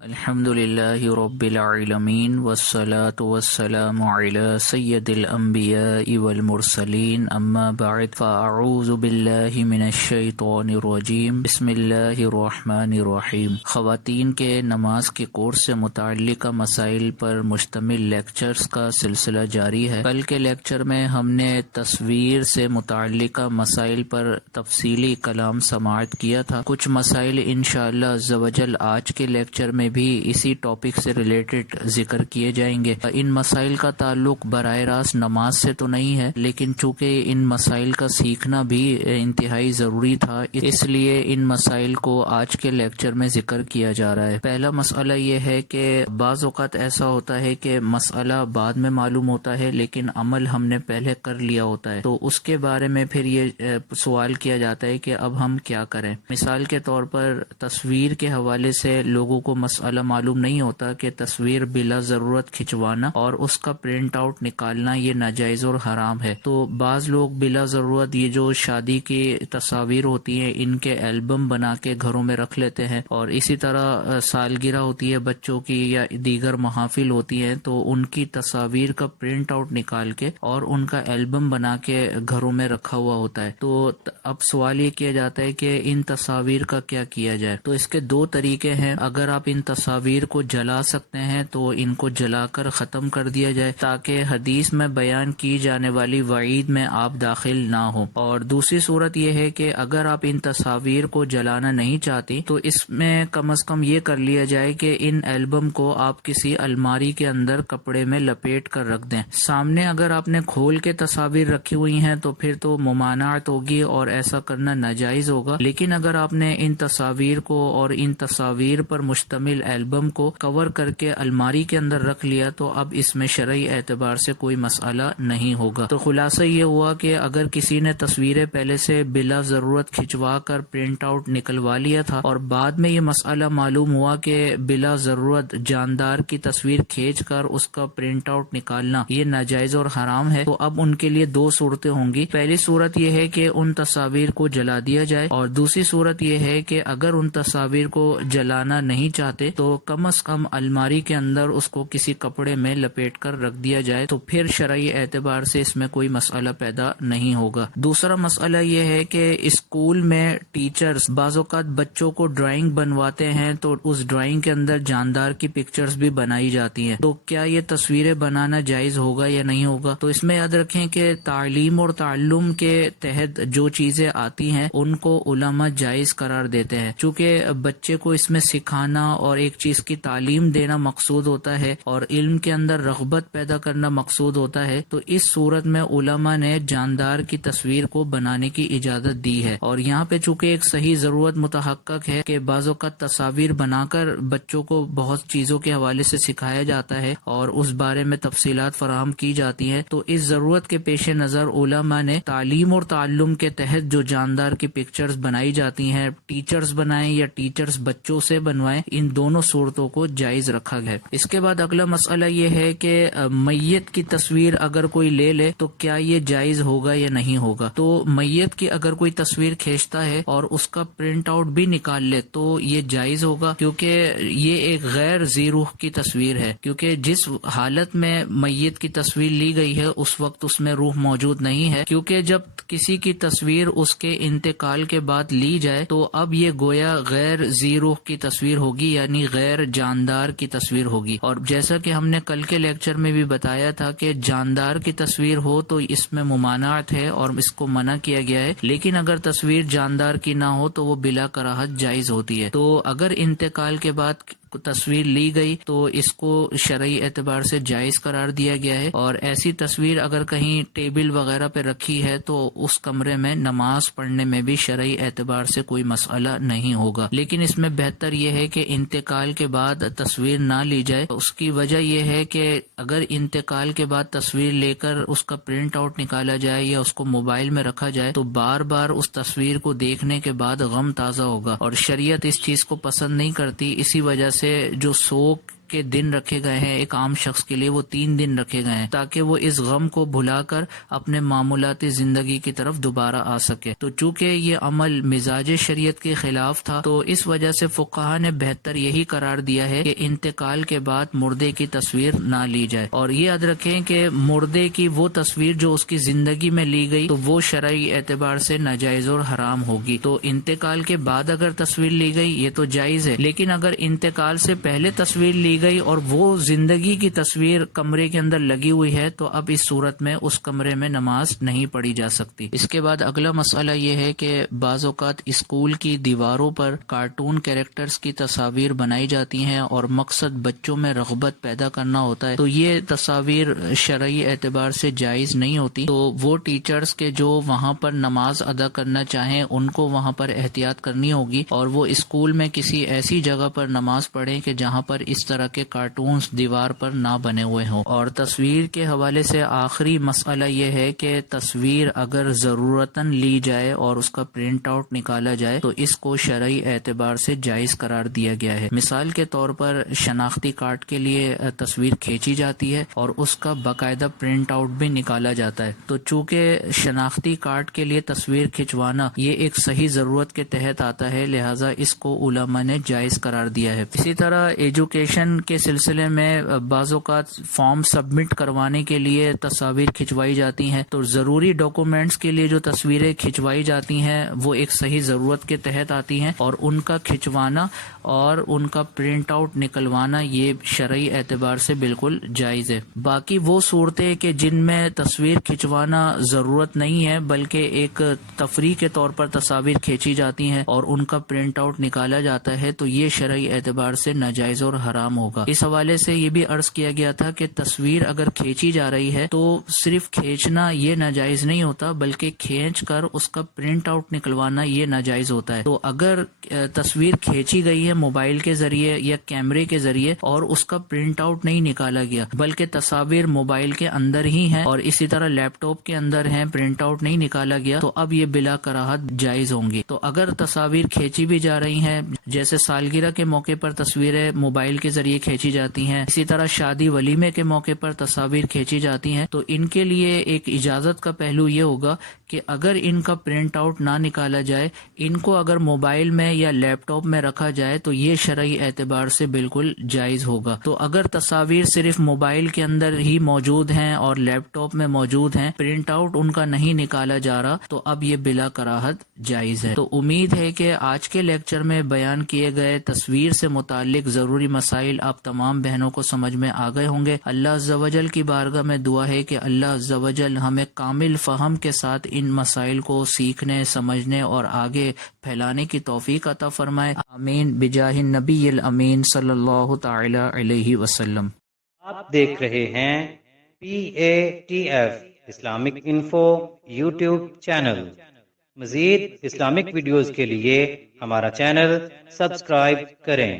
الحمد للہ رب العالمین والصلاة والسلام علی سید الانبیاء والمرسلین اما بعد فاعوذ باللہ من الشیطان الرجیم بسم اللہ الرحمن الرحیم۔ خواتین کے نماز کے کورس سے متعلقہ مسائل پر مشتمل لیکچرز کا سلسلہ جاری ہے۔ کل کے لیکچر میں ہم نے تصویر سے متعلقہ مسائل پر تفصیلی کلام سماعت کیا تھا۔ کچھ مسائل انشاءاللہ عز و جل آج کے لیکچر میں بھی اسی ٹاپک سے ریلیٹڈ ذکر کیے جائیں گے۔ ان مسائل کا تعلق براہ راست نماز سے تو نہیں ہے، لیکن چونکہ ان مسائل کا سیکھنا بھی انتہائی ضروری تھا، اس لیے ان مسائل کو آج کے لیکچر میں ذکر کیا جا رہا ہے۔ پہلا مسئلہ یہ ہے کہ بعض اوقات ایسا ہوتا ہے کہ مسئلہ بعد میں معلوم ہوتا ہے لیکن عمل ہم نے پہلے کر لیا ہوتا ہے، تو اس کے بارے میں پھر یہ سوال کیا جاتا ہے کہ اب ہم کیا کریں۔ مثال کے طور پر تصویر کے حوالے سے لوگوں کو مسئلہ معلوم نہیں ہوتا کہ تصویر بلا ضرورت کھنچوانا اور اس کا پرنٹ آؤٹ نکالنا یہ ناجائز اور حرام ہے۔ تو بعض لوگ بلا ضرورت یہ جو شادی کی تصاویر ہوتی ہیں ان کے البم بنا کے گھروں میں رکھ لیتے ہیں، اور اسی طرح سالگرہ ہوتی ہے بچوں کی یا دیگر محافل ہوتی ہیں تو ان کی تصاویر کا پرنٹ آؤٹ نکال کے اور ان کا البم بنا کے گھروں میں رکھا ہوا ہوتا ہے۔ تو اب سوال یہ کیا جاتا ہے کہ ان تصاویر کا کیا کیا جائے۔ تو اس کے دو طریقے ہیں۔ اگر آپ ان تصاویر کو جلا سکتے ہیں تو ان کو جلا کر ختم کر دیا جائے تاکہ حدیث میں بیان کی جانے والی وعید میں آپ داخل نہ ہو، اور دوسری صورت یہ ہے کہ اگر آپ ان تصاویر کو جلانا نہیں چاہتی تو اس میں کم از کم یہ کر لیا جائے کہ ان البم کو آپ کسی الماری کے اندر کپڑے میں لپیٹ کر رکھ دیں۔ سامنے اگر آپ نے کھول کے تصاویر رکھی ہوئی ہیں تو پھر تو ممانعت ہوگی اور ایسا کرنا ناجائز ہوگا، لیکن اگر آپ نے ان تصاویر کو اور ان تصاویر پر مشتمل البم کو کور کر کے الماری کے اندر رکھ لیا تو اب اس میں شرعی اعتبار سے کوئی مسئلہ نہیں ہوگا۔ تو خلاصہ یہ ہوا کہ اگر کسی نے تصویریں پہلے سے بلا ضرورت کھنچوا کر پرنٹ آؤٹ نکلوا لیا تھا اور بعد میں یہ مسئلہ معلوم ہوا کہ بلا ضرورت جاندار کی تصویر کھینچ کر اس کا پرنٹ آؤٹ نکالنا یہ ناجائز اور حرام ہے، تو اب ان کے لیے دو صورتیں ہوں گی۔ پہلی صورت یہ ہے کہ ان تصاویر کو جلا دیا جائے، اور دوسری صورت یہ ہے کہ اگر ان تصاویر کو جلانا نہیں چاہتے تو کم از کم الماری کے اندر اس کو کسی کپڑے میں لپیٹ کر رکھ دیا جائے، تو پھر شرعی اعتبار سے اس میں کوئی مسئلہ پیدا نہیں ہوگا۔ دوسرا مسئلہ یہ ہے کہ اسکول میں ٹیچرز بعض اوقات بچوں کو ڈرائنگ بنواتے ہیں تو اس ڈرائنگ کے اندر جاندار کی پکچرز بھی بنائی جاتی ہیں، تو کیا یہ تصویریں بنانا جائز ہوگا یا نہیں ہوگا؟ تو اس میں یاد رکھیں کہ تعلیم اور تعلم کے تحت جو چیزیں آتی ہیں ان کو علماء جائز قرار دیتے ہیں، چونکہ بچے کو اس میں سکھانا اور ایک چیز کی تعلیم دینا مقصود ہوتا ہے اور علم کے اندر رغبت پیدا کرنا مقصود ہوتا ہے، تو اس صورت میں علماء نے جاندار کی تصویر کو بنانے کی اجازت دی ہے۔ اور یہاں پہ چونکہ ایک صحیح ضرورت متحقق ہے کہ بعض اوقات تصاویر بنا کر بچوں کو بہت چیزوں کے حوالے سے سکھایا جاتا ہے اور اس بارے میں تفصیلات فراہم کی جاتی ہیں، تو اس ضرورت کے پیش نظر علماء نے تعلیم اور تعلم کے تحت جو جاندار کی پکچرز بنائی جاتی ہیں، ٹیچرز بنائیں یا ٹیچرز بچوں سے بنوائیں، ان دونوں صورتوں کو جائز رکھا گیا ہے۔ اس کے بعد اگلا مسئلہ یہ ہے کہ میت کی تصویر اگر کوئی لے لے تو کیا یہ جائز ہوگا یا نہیں ہوگا؟ تو میت کی اگر کوئی تصویر کھینچتا ہے اور اس کا پرنٹ آؤٹ بھی نکال لے تو یہ جائز ہوگا، کیونکہ یہ ایک غیر ذی روح کی تصویر ہے، کیونکہ جس حالت میں میت کی تصویر لی گئی ہے اس وقت اس میں روح موجود نہیں ہے، کیونکہ جب کسی کی تصویر اس کے انتقال کے بعد لی جائے تو اب یہ گویا غیر ذی روح کی تصویر ہوگی، یعنی غیر جاندار کی تصویر ہوگی۔ اور جیسا کہ ہم نے کل کے لیکچر میں بھی بتایا تھا کہ جاندار کی تصویر ہو تو اس میں ممانعت ہے اور اس کو منع کیا گیا ہے، لیکن اگر تصویر جاندار کی نہ ہو تو وہ بلا کراہت جائز ہوتی ہے۔ تو اگر انتقال کے بعد تصویر لی گئی تو اس کو شرعی اعتبار سے جائز قرار دیا گیا ہے، اور ایسی تصویر اگر کہیں ٹیبل وغیرہ پہ رکھی ہے تو اس کمرے میں نماز پڑھنے میں بھی شرعی اعتبار سے کوئی مسئلہ نہیں ہوگا۔ لیکن اس میں بہتر یہ ہے کہ انتقال کے بعد تصویر نہ لی جائے۔ اس کی وجہ یہ ہے کہ اگر انتقال کے بعد تصویر لے کر اس کا پرنٹ آؤٹ نکالا جائے یا اس کو موبائل میں رکھا جائے تو بار بار اس تصویر کو دیکھنے کے بعد غم تازہ ہوگا، اور شریعت اس چیز کو پسند نہیں کرتی۔ اسی وجہ سے جو سوگ کے دن رکھے گئے ہیں، ایک عام شخص کے لیے وہ 3 دن رکھے گئے ہیں تاکہ وہ اس غم کو بھلا کر اپنے معمولاتی زندگی کی طرف دوبارہ آ سکے۔ تو چونکہ یہ عمل مزاج شریعت کے خلاف تھا تو اس وجہ سے فقہا نے بہتر یہی قرار دیا ہے کہ انتقال کے بعد مردے کی تصویر نہ لی جائے، اور یہ یاد رکھیں کہ مردے کی وہ تصویر جو اس کی زندگی میں لی گئی تو وہ شرعی اعتبار سے ناجائز اور حرام ہوگی۔ تو انتقال کے بعد اگر تصویر لی گئی یہ تو جائز ہے، لیکن اگر انتقال سے پہلے تصویر لی گئی اور وہ زندگی کی تصویر کمرے کے اندر لگی ہوئی ہے تو اب اس صورت میں اس کمرے میں نماز نہیں پڑھی جا سکتی۔ اس کے بعد اگلا مسئلہ یہ ہے کہ بعض اوقات اسکول کی دیواروں پر کارٹون کیریکٹرز کی تصاویر بنائی جاتی ہیں اور مقصد بچوں میں رغبت پیدا کرنا ہوتا ہے، تو یہ تصاویر شرعی اعتبار سے جائز نہیں ہوتی۔ تو وہ ٹیچرز کے جو وہاں پر نماز ادا کرنا چاہیں ان کو وہاں پر احتیاط کرنی ہوگی اور وہ اسکول میں کسی ایسی جگہ پر نماز پڑھیں کہ جہاں پر اس طرح کے کارٹونز دیوار پر نہ بنے ہوئے ہوں۔ اور تصویر کے حوالے سے آخری مسئلہ یہ ہے کہ تصویر اگر ضرورتاً لی جائے اور اس کا پرنٹ آؤٹ نکالا جائے تو اس کو شرعی اعتبار سے جائز قرار دیا گیا ہے۔ مثال کے طور پر شناختی کارڈ کے لیے تصویر کھینچی جاتی ہے اور اس کا باقاعدہ پرنٹ آؤٹ بھی نکالا جاتا ہے، تو چونکہ شناختی کارڈ کے لیے تصویر کھنچوانا یہ ایک صحیح ضرورت کے تحت آتا ہے، لہٰذا اس کو علماء نے جائز قرار دیا ہے۔ اسی طرح ایجوکیشن کے سلسلے میں بعض اوقات فارم سبمٹ کروانے کے لیے تصاویر کھنچوائی جاتی ہیں، تو ضروری ڈاکومنٹس کے لیے جو تصویریں کھنچوائی جاتی ہیں وہ ایک صحیح ضرورت کے تحت آتی ہیں اور ان کا کھنچوانا اور ان کا پرنٹ آؤٹ نکلوانا یہ شرعی اعتبار سے بالکل جائز ہے۔ باقی وہ صورتیں کہ جن میں تصویر کھنچوانا ضرورت نہیں ہے بلکہ ایک تفریح کے طور پر تصاویر کھینچی جاتی ہیں اور ان کا پرنٹ آؤٹ نکالا جاتا ہے تو یہ شرعی اعتبار سے ناجائز اور حرام ہوگا۔ اس حوالے سے یہ بھی عرض کیا گیا تھا کہ تصویر اگر کھینچی جا رہی ہے تو صرف کھینچنا یہ ناجائز نہیں ہوتا بلکہ کھینچ کر اس کا پرنٹ آؤٹ نکلوانا یہ ناجائز ہوتا ہے۔ تو اگر تصویر کھینچی گئی ہے موبائل کے ذریعے یا کیمرے کے ذریعے اور اس کا پرنٹ آؤٹ نہیں نکالا گیا بلکہ تصاویر موبائل کے اندر ہی ہیں اور اسی طرح لیپ ٹاپ کے اندر ہیں، پرنٹ آؤٹ نہیں نکالا گیا، تو اب یہ بلا کراہت جائز ہوں گی۔ تو اگر تصاویر کھینچی بھی جا رہی ہیں، جیسے سالگرہ کے موقع پر تصویریں موبائل کے ذریعے کھینچی جاتی ہیں، اسی طرح شادی ولیمے کے موقع پر تصاویر کھینچی جاتی ہیں، تو ان کے لیے ایک اجازت کا پہلو یہ ہوگا کہ اگر ان کا پرنٹ آؤٹ نہ نکالا جائے، ان کو اگر موبائل میں یا لیپ ٹاپ میں رکھا جائے تو یہ شرعی اعتبار سے بالکل جائز ہوگا۔ تو اگر تصاویر صرف موبائل کے اندر ہی موجود ہیں اور لیپ ٹاپ میں موجود ہیں، پرنٹ آؤٹ ان کا نہیں نکالا جا رہا، تو اب یہ بلا کراہت جائز ہے۔ تو امید ہے کہ آج کے لیکچر میں بیان کیے گئے تصویر سے متعلق ضروری مسائل آپ تمام بہنوں کو سمجھ میں آ گئے ہوں گے۔ اللہ عز و جل کی بارگاہ میں دعا ہے کہ اللہ عز و جل ہمیں کامل فہم کے ساتھ ان مسائل کو سیکھنے، سمجھنے اور آگے پھیلانے کی توفیق عطا فرمائے، آمین بجاہ النبی الامین صلی اللہ تعالی علیہ وسلم۔ آپ دیکھ رہے ہیں PATF Islamic info YouTube channel. مزید اسلامک ویڈیوز کے لیے ہمارا چینل سبسکرائب کریں۔